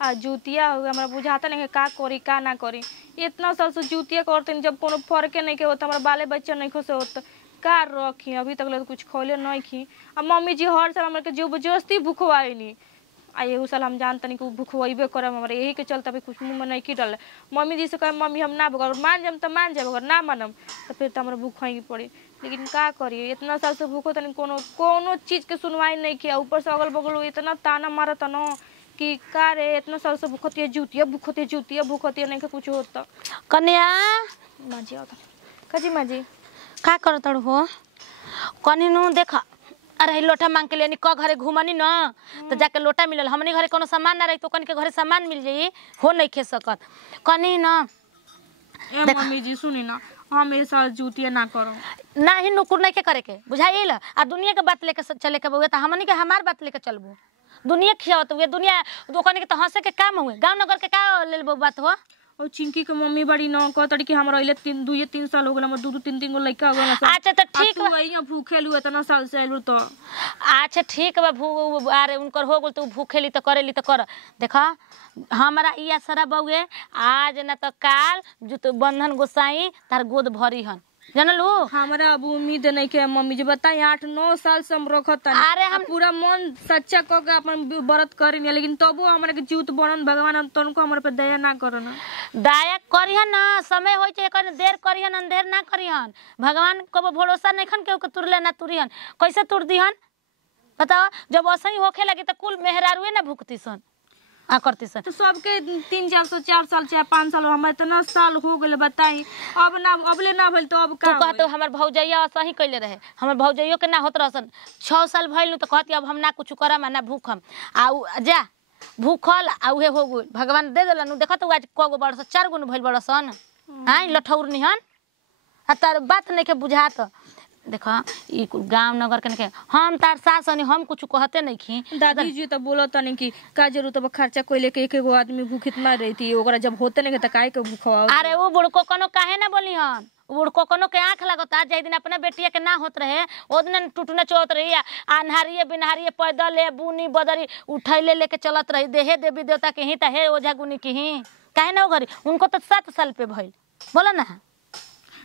आ जूतिया हो गया, हमरा बुझाता नहीं का करी का ना करी। इतना साल से जूतिया करते जब कोनो फर्के नहीं के होता, हमारा बाले बच्चा नहीं खुश होता का रखी अभी तक ले कुछ खोले नहीं खी। अब मम्मी जी हर साल हमारे जबरदस्ती भूखवाई आ एहू साल हम जानते नहीं कि भूखवेबे करम, हमारे यही के चलते अभी कुछ मुँह में नहीं की डाले। मम्मी जी से कहे मम्मी हम ना भूख मान जाम तो मान जाए, अगर ना मानम तो फिर तो हमारा भूखाई पड़ी। लेकिन का करिए इतना साल से भूखो तनी कोनो चीज़ के सुनवाई नहीं किया, ऊपर से अगल बगल इतना ताना मारा तना कि का रे इतना साल से भूखती है जूतिया नहीं का कुछ होता। कन्या माजी आता काजी माजी का करत हो कनी नु देखा। अरे लोटा मांग के लेनी क घरे घूमनी न तो जाके लोटा मिलल, हमनी घरे कोनो सामान ना रही तो कनी के घरे सामान मिल जाई, हो नहीं खे सकत कनी न। मम्मी जी सुनी ना, हम ये साल जूतिया ना करो ना ही नुकुर नहीं के करे के बुझाइल। आ दुनिया के बात लेके चले के बउए त हमनी के हमार बात लेके चलबू। दुनिया खियावत हुए दुनिया दुकान के तो हंसे के काम हुए, गांव नगर के का लेल बात हो। और चिंकी के मम्मी बड़ी न कहतड़ी कि हमरा इले 2-3 साल हो गेल, हमर 2-3 गो लइका हो गेल। अच्छा तो ठीक बा यहां भूखे लुए इतना साल से आइलु तो अच्छा ठीक बा अरे उनकर हो गेल तो भूखेली तो करेली तो कर। देखा हमारा ई आसरा बउए आज ना तो काल जुत बंधन गोसाई तार गोद भरी हन जानलू। हमारा अब उम्मीद नहीं के मम्मी जी बताई 8-9 साल से हम रखत। अरे हम पूरा मन सच्चा क के अपन व्रत करी नहीं, लेकिन तबो हमरा के जीवित बनन भगवान तनको हमरा पे दया ना करना। दया करिहन ना, समय होई छे कने देर करिहन अंधेर ना करिहन। भगवान को भरोसा नहीं खन के तुरले ना तुरिहन, कैसे तुर दिहन बताओ। जब असही होखे लगी तो कुल मेहरारुए ना भुगती सन आ करती सन। तो सबके 3-4 साल चाहे 5 साल हम इतना साल हो गए बताई, अब ना अबले ना भइल तो अब का तू कहतो हमर भौजैया सही कइले रहे, हमर भौजैयो के ना होत रहसन 6 साल भइल तो कहती अब हम ना कुछ करम ना भूखम आ जा भूखल आ उहे हो गइल। भगवान दे देलन। देखत आज कगो बड़स 4 गो भइल बड़सन हां लठौर निहन आ तार बात नहीं के बुझात। देखा ई गांव नगर के हम तार सास अनि हम कुछ कहते नहीं खी। दादी जी तो बोलत नहीं कि का जरूरत अब खर्चा कोई लेके एक एगो आदमी भूखित मार रही थी, ओकरा जब होते नहीं त काहे के भूखवा। अरे वो बुड़को कोनो काहे ना बोली हन, बुड़को कोनो के आंख लगता जाय दिन अपना बेटिया के ना होत रहे ओ दिन टूटने चोत रही अनहारिए बिनहारिए पैदल ले बुनी बदरी उठैले लेके चलत रही। देहे देवी देवता के ही त हे ओझा गुनी के ही काहे ना घरी उनको तो 7 साल पे भइल बोला ना।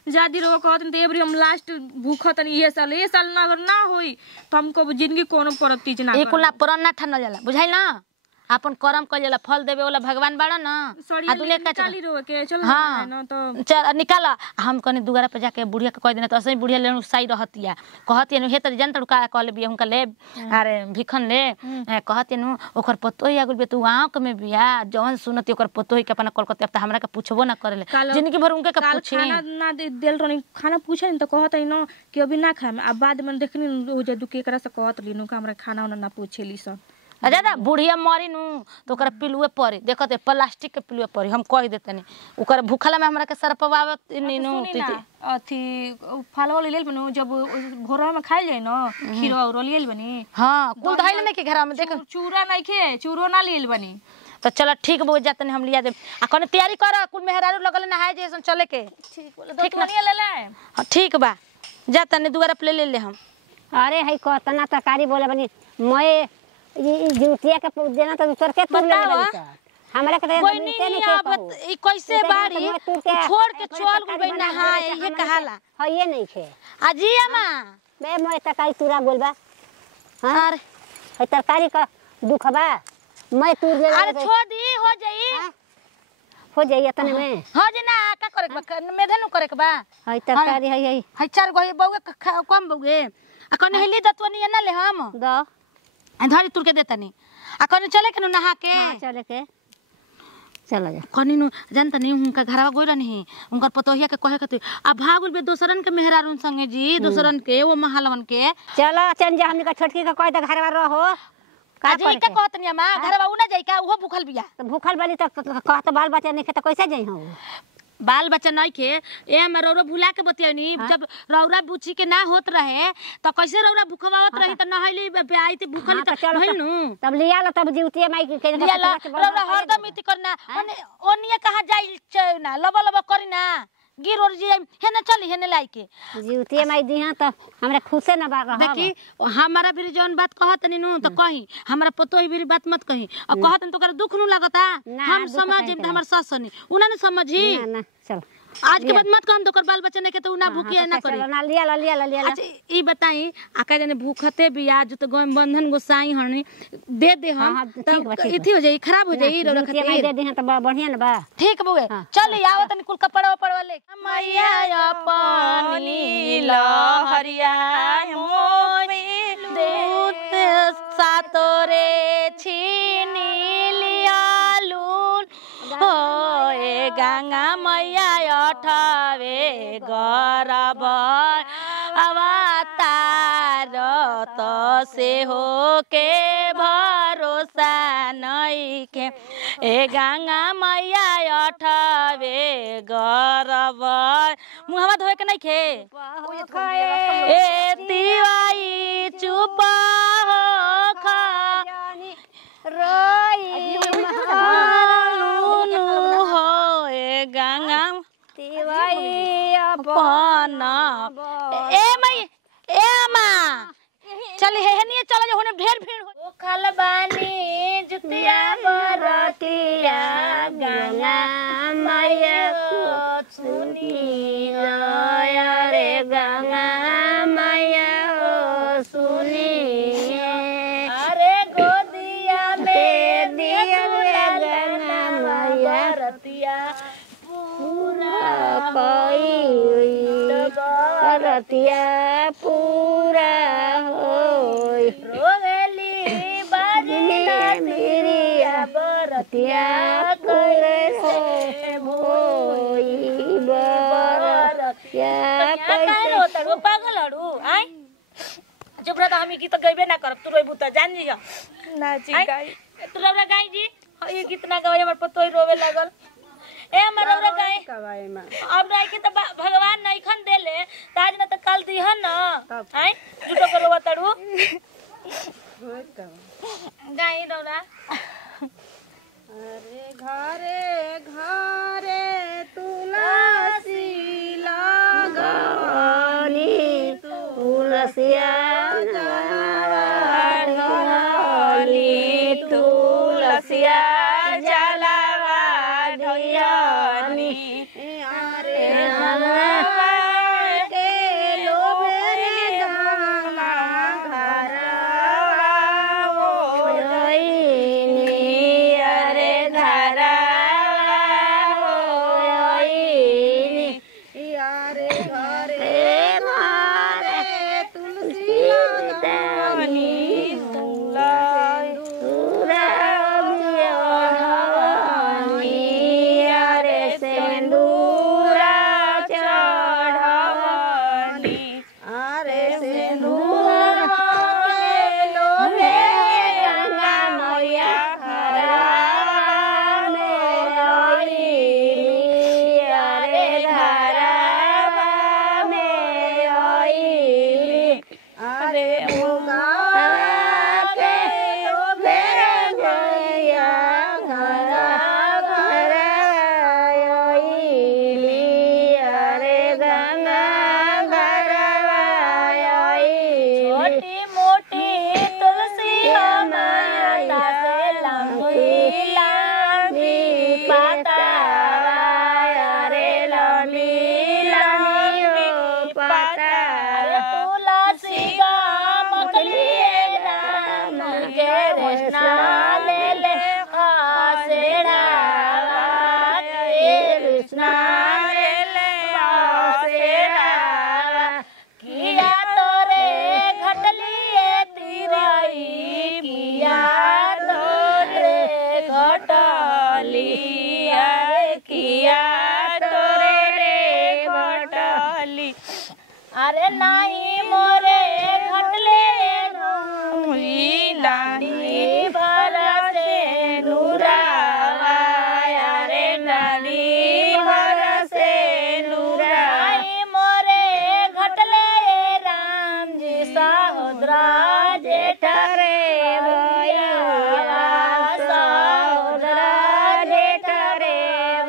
जादी रो कहत त एबरी हम लास्ट भूखत ये साल ना अगर ना होई तो हमको जिंदगी कोनो परतीज ना एक कुला पुरान ना ठनल जाला बुझाइल ना। अपन कर्म कइल जाला फल देवे वाला भगवान बाड़ा ना। आ दुनिया का चाली रो के चल हां ना तो चल निकाल। हम कने दुगारा पे जाके बुढ़िया के कह देना तो असई बुढ़िया लेनु सही रहतिया कहतिया नु हे त जनत का कह ले हुनका ले अरे भिखन ले कहतिया नु ओकर पतोही आगुल बे तू आंख में बिया जवन सुनती ओकर पतोही के अपना कलकत्ता त हमरा के पूछबो ना करेले जिंदगी भर उनके का पूछे खाना ना देल रही खाना पूछे न तो कहत है न कि अभी ना खाम। अब बाद में देखनी हो जे दुके एकरा से कहत लीनु का हमरा खाना ना पूछेली सब। अरे बुढ़िया मरी नु तो ओकरा पिलुए पड़ी देखते प्लास्टिक के पिलुए पड़ी हम कह देते नहीं ओकरा भूखला में हमरा के सरपवावे नीनु अथी फलवा लेल बनु जब घोरा में खाइल जाए न खीरवा और लेल बनी। हां कुल धइल में के घर में देख चूरा नहीं खे चूरो ना लेल बनी तो चलो ठीक बोल जाते हम लिया दे आ कने तैयारी कर कुल मेहरारू लगल नहाए जैसन चले के ठीक बोले ठीक ना ले ले। हां ठीक बा जाते ने दुआरा पे ले ले हम। अरे है कतना तरकारी बोले बनी मैं ये जूतिया के देना तो दूसर के तुम ले लेबी हमरा के कोई नहीं अब ई कैसे बाड़ी छोड़ के चल गई नहाए ये कहाला है ये नहीं खे अजिया मां बे मैं तरकारी तुरा बोलबा। हां अरे है तरकारी का दुख बा मैं तू ले अरे छोड़ दी हो जाई तने में हो जे ना का करे के मेधे नु करे के बा है तरकारी है 4 गो बउए कम बउए आ कने हिली दतवनी ना ले हम द धरी तुर के देतनी आ कने चले के नहा के। हां चले के चला जा कनी नु जानत नहीं उनका घरवा गोई नहीं उनकर पतोहिया के कहे के आ भागुल बे दोसरन के मेहरारून संगे जी दोसरन के वो महलवन के चलो चल जा हमनी का छोटकी का कह द घरवा रहो का जी का कहतनी मां घरवा उ ना जाई का ओहो भूखल बिया तो भूखल बाली तो कहत बाल बच्चा नहीं खे तो कैसे जाई हम बाल बच्चा नहीं खे ए हम रौरा भुला के बतियनी जब रौरा बुची के ना होत रहे तो कैसे रौरा भूखवावत रही त नहैली पे आई त भूखल त भइनु तब लिया ला तब जीवतिए माई के रौरा हरदम इति करना ओनिए कहां जाई ना लब लब करी ना गिर और जी हेने चली हेने लाई के जुतिया माई दिहा तो हमरा खुशे न बा रहब। देखी हमारा भी जौन बात कहत नीनू तो कही हमरा पतोई भी बात मत कही और कहत तो कर दुख नु लगता हम समझ हमर सास नहीं उना ने समझी ना ना चल आज के बाद मत कहम तो कर बाल बच्चा ने के तो ना भूखी ना करी। चलो ना लिया अच्छा ई बताई आका जने भूखते भी आज तो गम बंधन गोसाई हनी दे दे हम तो इथि हो जाई खराब हो जाई रो जुतिया माई दे दिहा तो बढ़िया न बा। ठीक बउए चल आओ तनी कुल कपड़ा पड़वा ले मैया अपनी लहरिया मोमी दूत सातोरे छीनी लियालून हो ए गंगा मैया अठावे गरब अवतार तो से हो के भरोसा नहीं के ए गंगा मैया अठावे गरब मुहवा धोए के नहीं खे ए तिवाई चुप हो खा रोई हो ए गंगा तिवाई अपन ए मई ए मां चल हे नहीं चल जो होने ढेर भीड़ हो खल बानी जुतिया बरतिया गंगा मैया को सुनी रे गंगा मैया हो सुनी अरे गोदिया में दिया गंगा मैया रतिया रतिया पूरा होई रोवेली बाजनिया मेरिया बरतिया करे से होई बरतिया कैसे होता वो पागल हड़ू आई चुप रह हम गीत गइबे ना करब तू रोइबू त जान लिया ना जी गाई तू रौरा गाई जी ये गीत ना गावे हमर पतोई रोवे लागल ए हमर रौरा गाई अब गाई के त भगवान नइखन देले ताज न त कल दिहन न आई जुटो को रोवा तड़ू गाई रौरा अरे घरे घरे तुलसी लगानी तुलसिया तुलसिया जलावा धियानी अरे के लोभे गंगा घरवा होइनी अरे घरवा होइनी अरे घरे घरे तुलसी लगानी अरे नहीं मोरे घटले लानी भरसे नूरावा अरे नानी भरसे नूराई मोरे घटले राम जी सहोदरा जेठरे भैया सहोदरा जेठरे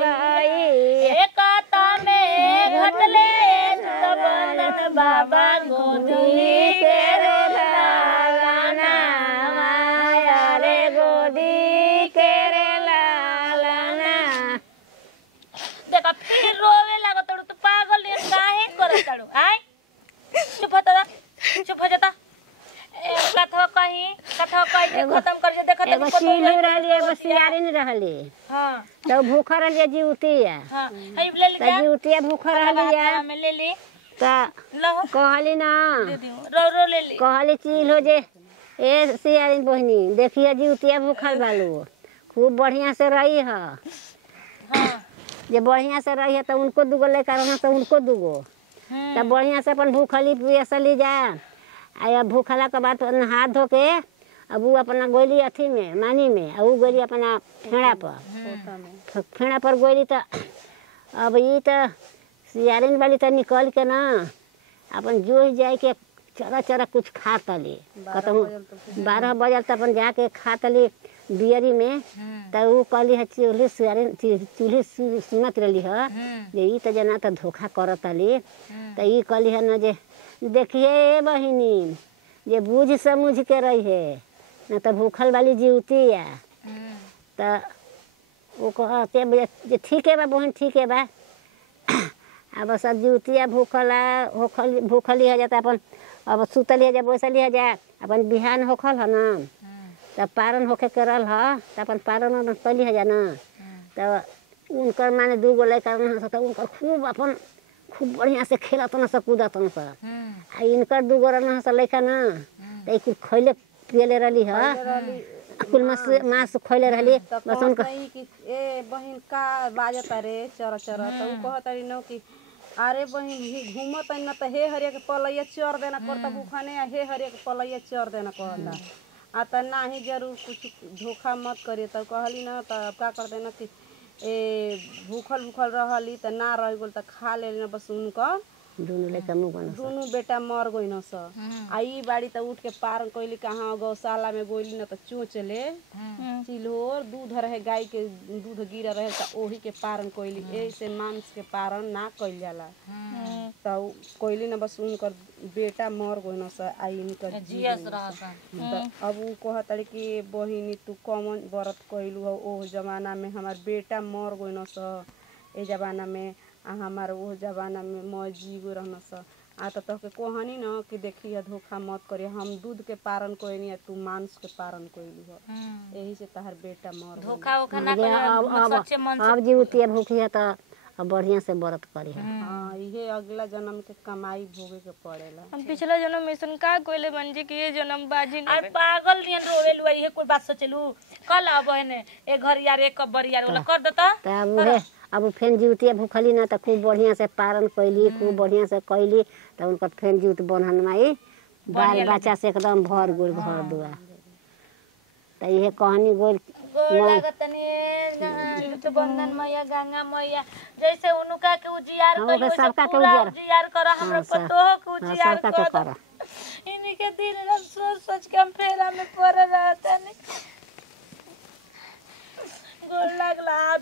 भाई एकता में एगो चीलू रहली एगो सियारिन रहली हां तो भूखा रहली जीवतिया हां हई ले ले तो जीवतिया भूखा रहली में ले ली तो लो कहली ना दे दियो रो रो ले ली कहली चील हो जे ए सियारिन बहिनी देखिए जीवतिया भूखल बालू खूब बढ़िया से रही है हां जे बढ़िया से रही है तो उनको दूगो लेकर रहना तो उनको दूगो तब बढ़िया से अपन भूखली पियसली जा आ भूखला के बाद हाथ धो के अब वो अपना गोली अथी में मानी में और वो गोली अपना फेड़ा पर गोली तो अब ये तो सियारिन वाली तो निकल के ना अपन जो जाए के चरा चरा कुछ खा तली कहूँ 12 बजल तो अपन जाके खा तली बियरी में तो वो कहली है चूल्ही सियारिन चूल्ही सुनत रही है जे ई तो जना तो धोखा करत तली तो ये कहली है ना जे देखिए बहिनी जे बूझ समझ के रही है न तो भूखल वाली जीवती है तो वो कहते जे ठीक है बा बहन ठीक है बा अब सब जीवतिया भूखली है जाता अपन अब सुतली है जा बैसली है जा अपन बिहान होखल है ना तब पारण होके करल है तो अपन पारण कैली है जा ना तो उनकर माने दूगो लेकर तो उनकर खूब बढ़िया से खेलत न कूदत न आ इनकर दूगो रहना से लैका ना तो कुल खैले पियले रहली है कुल मांस खैले रहली बस उनका ए बहिन का बाजत रे चर चर तो उ कहत रही न कि अरे बहिन घूमत न तो हे हरिया के पलैया चर देना करता भूखाने हे हरिया के पलैया चर देना कहता आ त नाही जरूर कुछ धोखा मत करिए तो कहली ना तो का कर देना कि ए भूखल रहली त ना रह गेल त खा ले न बस उनका दोनों लेकर मुँह बना दोनों बेटा मर गई न स आ ई बाड़ी त उठ के पार कइली कहाँ गौशाला में गोइली न त चोच ले चिल्होर दूध रहे गाय के दूध गिरा रहे त ओही के पारण कइली ऐसे मांस के पारण ना कइल जाला त कइली न बस उनकर बेटा मर गई न स आ इनकर जियस रहसन त अब उ कहतड़ी कि बहिनी तू कौन व्रत कइलू हो ओ जमाना में हमार बेटा मर गई न स ए जमाना में आ हमार वो जमाना में मैं जीव रहना स आ तो तोहके कहनी न कि देखिए धोखा मत करिए हम दूध के पारण कोइनी आ तू मांस के पारण कोइली हो यही से तहार बेटा मर गइल। धोखा ओखा ना कर सच्चे मन से अब जीवतिया भूखी है तो अब बढ़िया से व्रत करी है हाँ इहे अगला जन्म के कमाई भोगे के पड़ेला। हम पिछला जन्म में सुन का कोइले बन जी कि ये जन्म बाजी और पागल नियन रोवेलु ये कोई बात सोचलू कल अब बहने ए घर यार एक कबर यार वाला कर देता तो अब फेन जीवतिया भूखली ना तो खूब बढ़िया से पारण कैली खूब बढ़िया से कैली तो उनकर फेन जीवत बन्हन माई बाल बच्चा से एकदम भर गोल घर दुआ तो ये कहानी गोल तो बंधन मैया गंगा मैया जैसे उनका के उजियार हाँ, करी सबका के पूरा उजियार कर हमरा पतो के उजियार सबका के कर कर इन्हीं के दिन रात सोच सोच के हम फेरा में पड़ रहता नहीं गोल लगला।